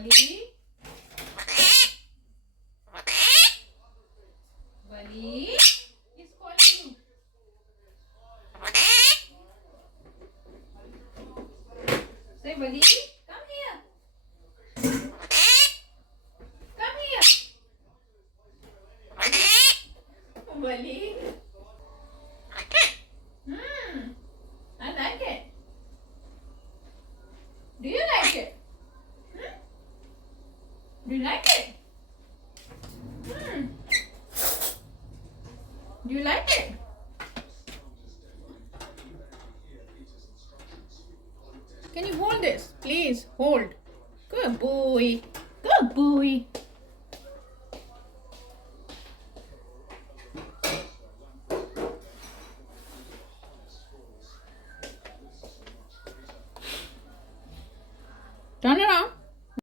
Buddy. Buddy is calling you. Say, Buddy, come here. Come here. Buddy. I like it. Do you like it? Do you like it? Do you like it? Can you hold this? Please hold. Good boy. Good boy.